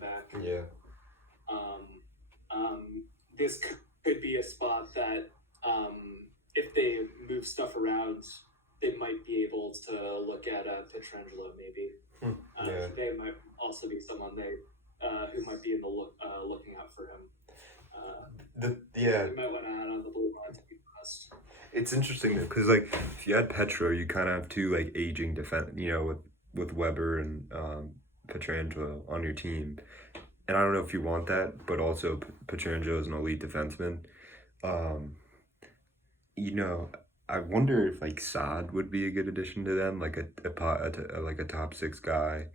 back. Yeah. This could be a spot that if they move stuff around, they might be able to look at Pietrangelo maybe. Yeah. They might also be someone who might be in the looking out for him. You might want to add on the blue line to be honest. It's interesting though, because like if you had Petro, you kind of have two like aging defense, with Weber and Pietrangelo on your team, and I don't know if you want that, but also Pietrangelo is an elite defenseman. Um, I wonder if like Saad would be a good addition to them, like like a top six guy.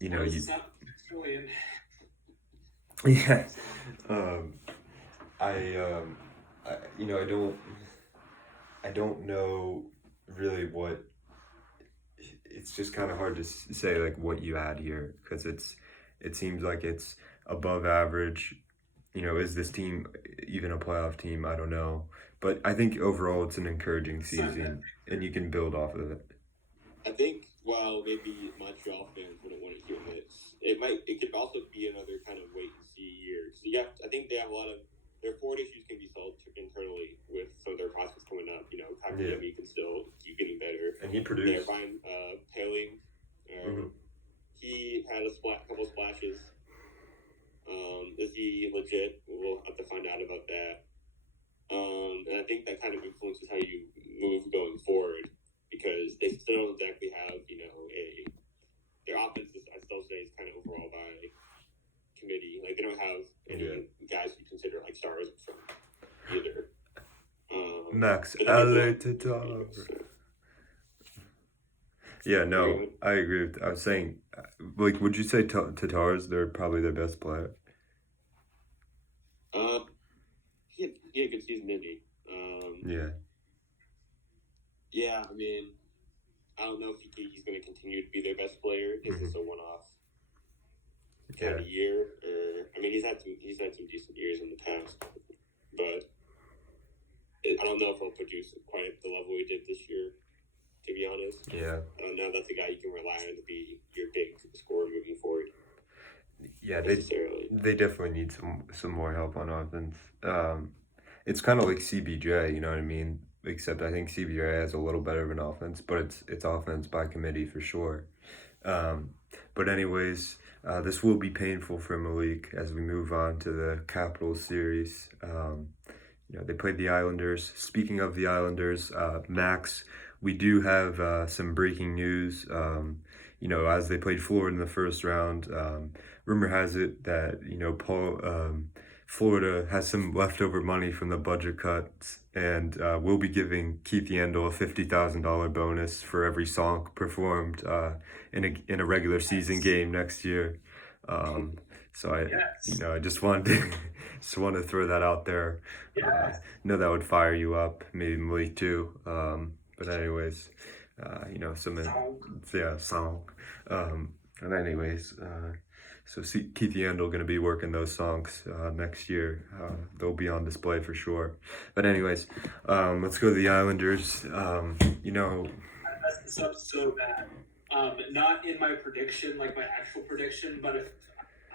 It's not Julian. Yeah. I don't know really what. It's just kind of hard to say like what you add here because it seems like it's above average. Is this team even a playoff team? I don't know, but I think overall it's an encouraging season, and you can build off of it. I think while maybe Montreal fans wouldn't want to hear this, it could also be another kind of wait and see year. So I think they have a lot of their forward issues can be solved internally with some of their prospects coming up. Kakayemi can still keep getting better, and he produced. Ryan Poehling, he had a couple splashes. Is he legit? We'll have to find out about that. And I think that kind of influences how you move going forward because they still don't exactly have, their offense is, I still say, is kind of overall by committee. Like, they don't have any guys you consider, like, stars from either. Max Tatar. Yeah, no, I agree with I was saying, like, would you say Tatars, they're probably their best player? He had a good season, didn't he? Yeah. Yeah, I mean, I don't know if he's going to continue to be their best player. This is a one-off kind of year. I mean, he's had some decent years in the past, but I don't know if he'll produce quite at the level he did this year. To be honest, yeah, I don't know. That's a guy you can rely on to be your big scorer moving forward. Yeah, they definitely need some more help on offense. It's kind of like CBJ, you know what I mean? Except I think CBJ has a little better of an offense, but it's offense by committee for sure. But anyways, this will be painful for Malik as we move on to the Capitals series. They played the Islanders. Speaking of the Islanders, Max, we do have some breaking news. As they played Florida in the first round, rumor has it that, Florida has some leftover money from the budget cuts, and we'll be giving Keith Yandel a $50,000 bonus for every song performed in a regular season game next year. So I just wanted to throw that out there. Know that would fire you up, maybe Malik too. But anyways, song. And anyways, so Keith Yandel going to be working those songs next year. They'll be on display for sure. But anyways, let's go to the Islanders. I messed this up so bad. Not in my prediction, like my actual prediction, but if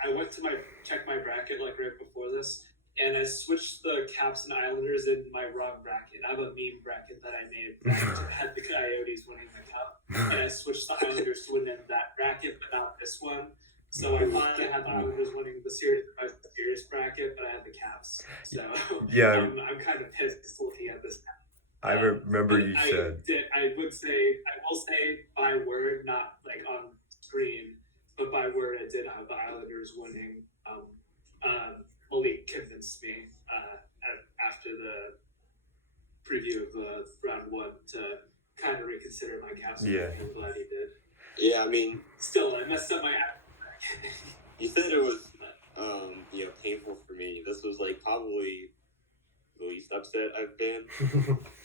I went to check my bracket like right before this, and I switched the Caps and Islanders in my wrong bracket. I have a meme bracket that I made that had the Coyotes winning the Cup, and I switched the Islanders to win in that bracket, but not this one. So I thought I had the Islanders winning the serious bracket, but I had the Caps. So yeah, I'm kind of pissed looking at this now. I remember you said. I will say by word, not like on screen, but by word, I did have the Islanders winning. Malik convinced me after the preview of round one to kind of reconsider my Caps. Yeah. I'm glad he did. Yeah, I mean, still, I messed up my. You said it was, painful for me. This was like probably the least upset I've been,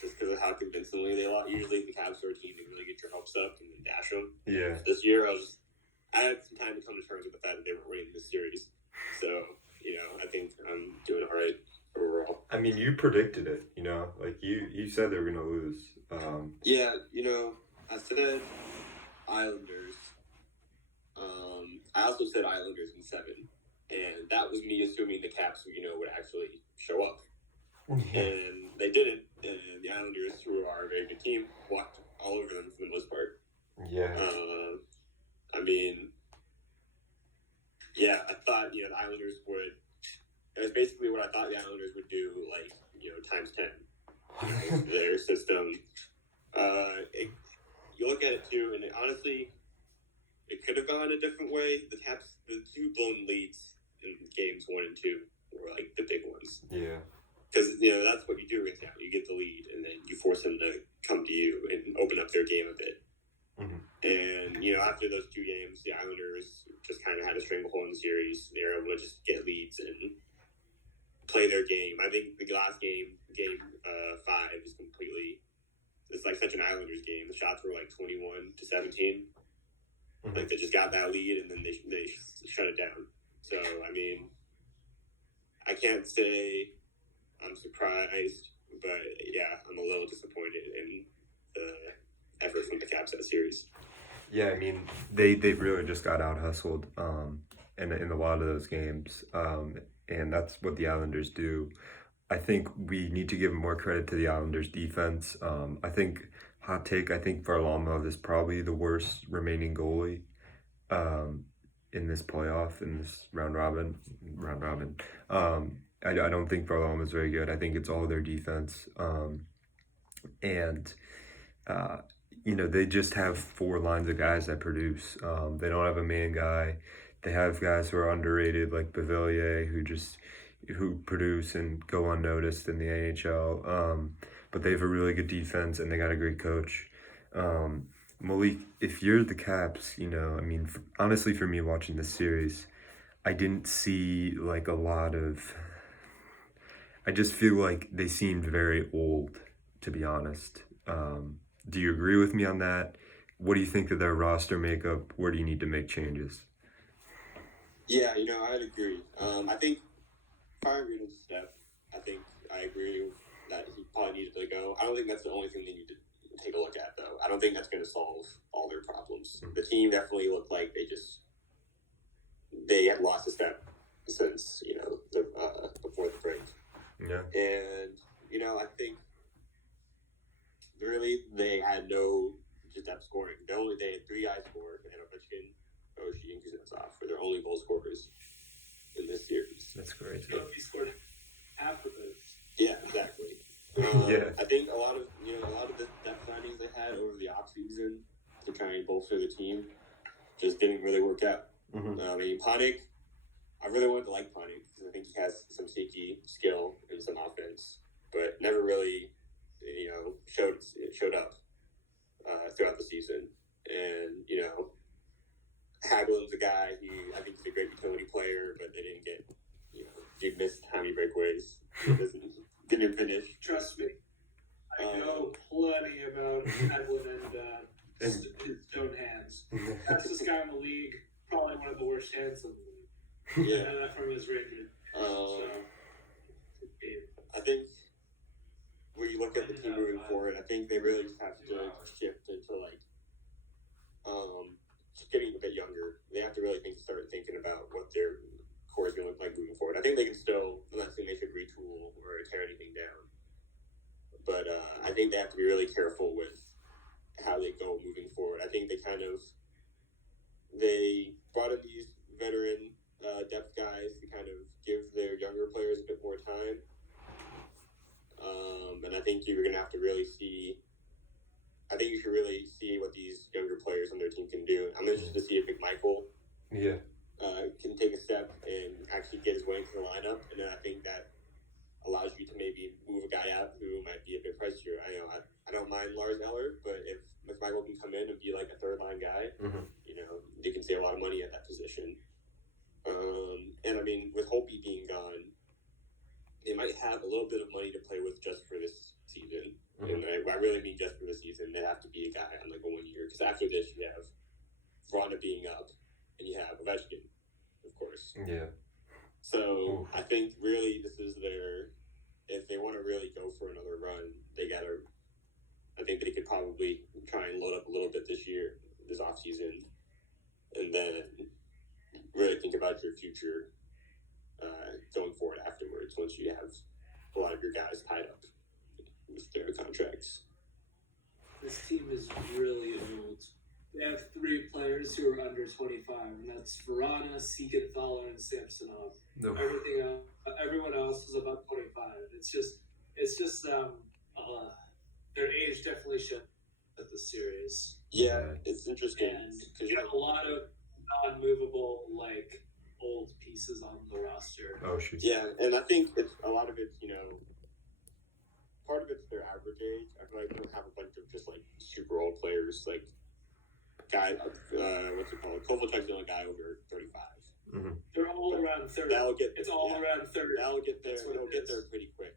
just because of how convincingly they lost. Usually, the Caps are a team to really get your hopes up and then dash them. Yeah. This year, I had some time to come to terms with the fact that they were winning this series. So, I think I'm doing all right overall. I mean, you predicted it. Like you said they were gonna lose. Yeah, I said Islanders. I also said Islanders in 7, and that was me assuming the Caps, would actually show up. And they didn't, and the Islanders, who are a very good team, walked all over them for the most part. Yeah. I mean, yeah, I thought, the Islanders would, it was basically what I thought the Islanders would do, like, times 10. Their system. You look at it, too, and honestly, it could have gone a different way. The Caps, the 2 blown leads in games 1 and 2 were, like, the big ones. Yeah. Because, that's what you do against them. You get the lead, and then you force them to come to you and open up their game a bit. Mm-hmm. And, after those 2 games, the Islanders just kind of had a stranglehold in the series. They were able to just get leads and play their game. I think the last game 5, is completely... It's like such an Islanders game. The shots were like 21-17. Mm-hmm. Like, they just got that lead, and then they shut it down. So, I mean, I can't say I'm surprised, but, yeah, I'm a little disappointed in the effort from the Caps that series. Yeah, I mean, they really just got out-hustled in a lot of those games, and that's what the Islanders do. I think we need to give more credit to the Islanders' defense. I think, hot take, I think Varlamov is probably the worst remaining goalie in this playoff, in this round robin. I don't think Varlamov is very good. I think it's all their defense. They just have 4 lines of guys that produce. They don't have a main guy. They have guys who are underrated, like Beauvillier, who produce and go unnoticed in the AHL. But they have a really good defense, and they got a great coach. Malik, if you're the Caps, honestly, for me watching this series, I didn't see like a lot of... I just feel like they seemed very old, to be honest. Do you agree with me on that? What do you think of their roster makeup? Where do you need to make changes? Yeah, I'd agree. I think firing was a step. I think I agree that he probably needed to go. I don't think that's the only thing they need to take a look at, though. I don't think that's going to solve all their problems. The team definitely looked like they had lost a step since, before the break. Yeah. And, I think really they had no just depth scoring. They had 3 guys score, and Ovechkin, Oshie, and Kuznetsov were their only goal scorers in this series. That's great. He scored half of those. Yeah, exactly. Yeah. I think a lot of the depth signings they had over the offseason to try and bolster the team just didn't really work out. Mm-hmm. Panik, I really wanted to like Panik because I think he has some sneaky skill and some offense, but never really, showed up throughout the season. And Hagelin's a guy I think he's a great utility player, but they didn't get, he missed timely breakaways. Didn't finish. Trust me, I know plenty about Hagelin and his stone hands. That's this guy in the league, probably one of the worst hands in the league. Yeah. And that from his Rangers. I think when you look at the team moving forward, I think they really just have to shift into just getting a bit younger. They have to really start thinking about what their core is going to look like moving forward. I think they can still, I'm not saying they should retool or tear anything down, but I think they have to be really careful with how they go moving forward. I think they brought in these veteran depth guys to kind of give their younger players a bit more time. And I think you're going to have to really see, you should really see what these younger players on their team can do. I'm interested to see if McMichael can take a step and actually get his way into the lineup. And then I think that allows you to maybe move a guy out who might be a bit pricier. I don't mind Lars Eller, but if McMichael can come in and be like a third line guy, you can save a lot of money at that position. And with Holtby being gone, they might have a little bit of money to play with just for this season. And I really mean just for the season. They have to be a guy on like a 1 year, because after this you have Vrana being up, and you have Ovechkin, of course. Yeah. So I think really this is if they want to really go for another run, I think they could probably try and load up a little bit this offseason, and then about your future going forward afterwards once you have a lot of your guys tied up with their contracts? This team is really old. They have 3 players who are under 25, and that's Verana, Siegenthaler, and Samsonov. No. Everyone else is about 25. It's just their age definitely should at the series. Yeah, it's interesting And because you have a lot of non-movable, like, old pieces on the roster. Oh shoot. Yeah, and I think it's a lot of it's, part of it's their average age. I feel like they don't have a bunch of just like super old players, like guy, what's it called? Kovalchuk's the only guy over 35. They're all around 30. It's all around 30. That'll get there. That's what It'll it get is. there pretty quick.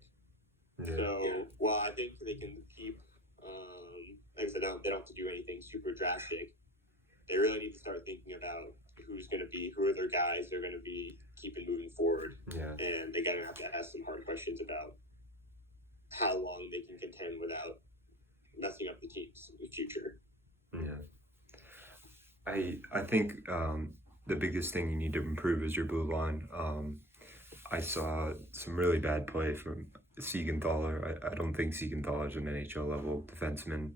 Yeah. So while I think they can keep, like I said, they don't have to do anything super drastic. They really need to start thinking about who are their guys they're going to be keeping moving forward. Yeah. And they gotta have to ask some hard questions about how long they can contend without messing up the team's future. Yeah. I think the biggest thing you need to improve is your blue line. I saw some really bad play from Siegenthaler. I don't think Siegenthaler is an NHL level defenseman.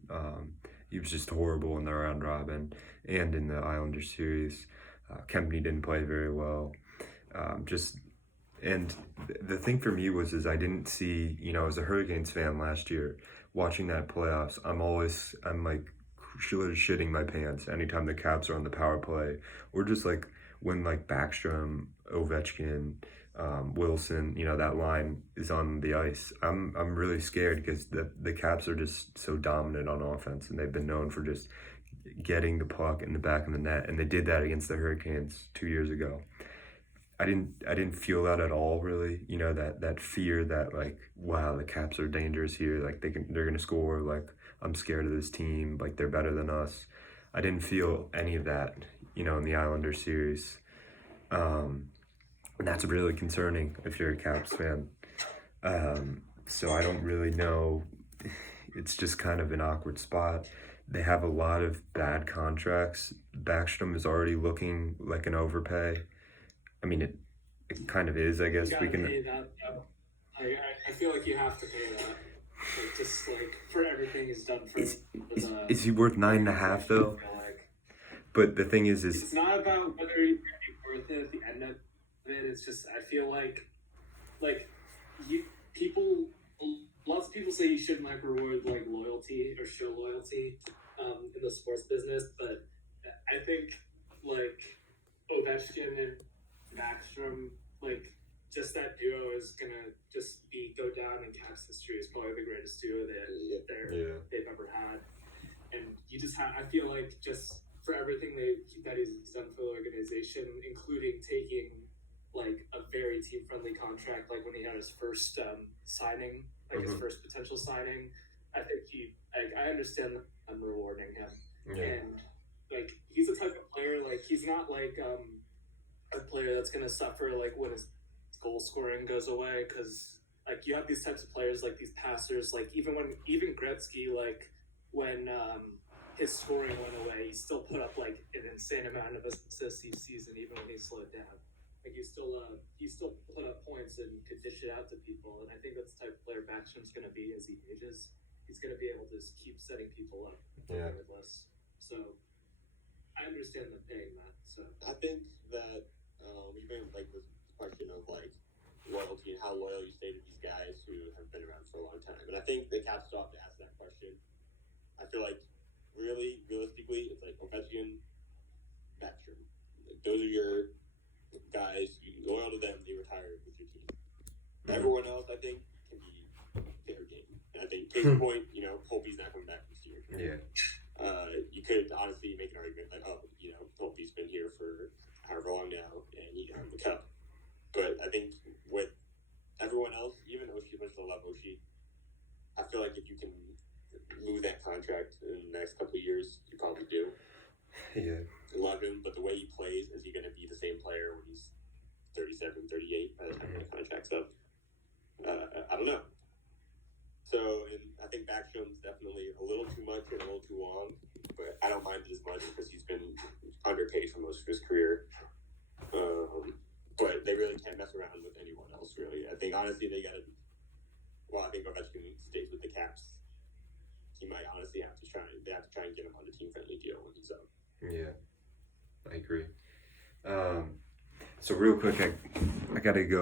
He was just horrible in the round robin and in the Islanders series. Kempney didn't play very well. And the thing for me was I didn't see, as a Hurricanes fan last year, watching that playoffs, I'm like shitting my pants anytime the Caps are on the power play, or just like when like Backstrom, Ovechkin, Wilson, that line is on the ice. I'm really scared because the Caps are just so dominant on offense, and they've been known for just getting the puck in the back of the net, and they did that against the Hurricanes 2 years ago. I didn't feel that at all, really. That fear that like, wow, the Caps are dangerous here. Like they're gonna score. Like I'm scared of this team. Like they're better than us. I didn't feel any of that, in the Islanders series. And that's really concerning if you're a Caps fan. So I don't really know. It's just kind of an awkward spot. They have a lot of bad contracts. Backstrom is already looking like an overpay. I mean, it kind of is, I guess. We can pay that. I feel like you have to pay that. Like, just like for everything he's done for. Is he worth 9.5 though? But the thing is it's not about whether he's worth it at the end of it. It's just I feel like lots of people say you shouldn't like reward like loyalty or show loyalty in the sports business, but I think like Ovechkin and Backstrom, like just that duo is gonna just go down in Caps history as probably the greatest duo they've ever had. And you just I feel like just for everything that he's done for the organization, including taking like a very team friendly contract, like when he had his first signing, like his first potential signing, I think I understand them rewarding him. And like he's the type of player, like he's not like a player that's gonna suffer like when his goal scoring goes away, because like you have these types of players, like these passers, like even Gretzky, like when his scoring went away, he still put up like an insane amount of assists each season, even when he slowed down. Like he still put up points and could dish it out to people, and I think that's the type of player Backstrom's gonna be as he ages. He's gonna be able to just keep setting people up regardless. So I understand them paying that. So I think that even like this question of like loyalty and how loyal you stay to these guys who have been around for a long time, and I think the Caps still have to ask that question. I feel like really realistically, it's like Ovechkin, Backstrom. Like, those are your guys. You loyal to them, they retire with your team. Everyone else, I think, can be fair game. And I think case in point, Holtby's not coming back this year. Yeah. You could honestly make an argument like, Holtby's been here for however long now, and he got the cup. But I think with everyone else, even Oshie, much to love Oshie, I feel like if you can move that contract in the next couple of years, you probably do. Yeah. Love him, but the way he plays, is he going to be the same player when he's 37, 38 by the time the contract's up? I don't know. So, and I think Backstrom's definitely a little too much and a little too long, but I don't mind it as much because he's been underpaid for most of his career. think honestly they gotta. Well, I think Ovechkin stays with the Caps. He might honestly have to try. They have to try and get him on the team-friendly deal when he's up. Yeah, I agree. So real quick, I gotta go.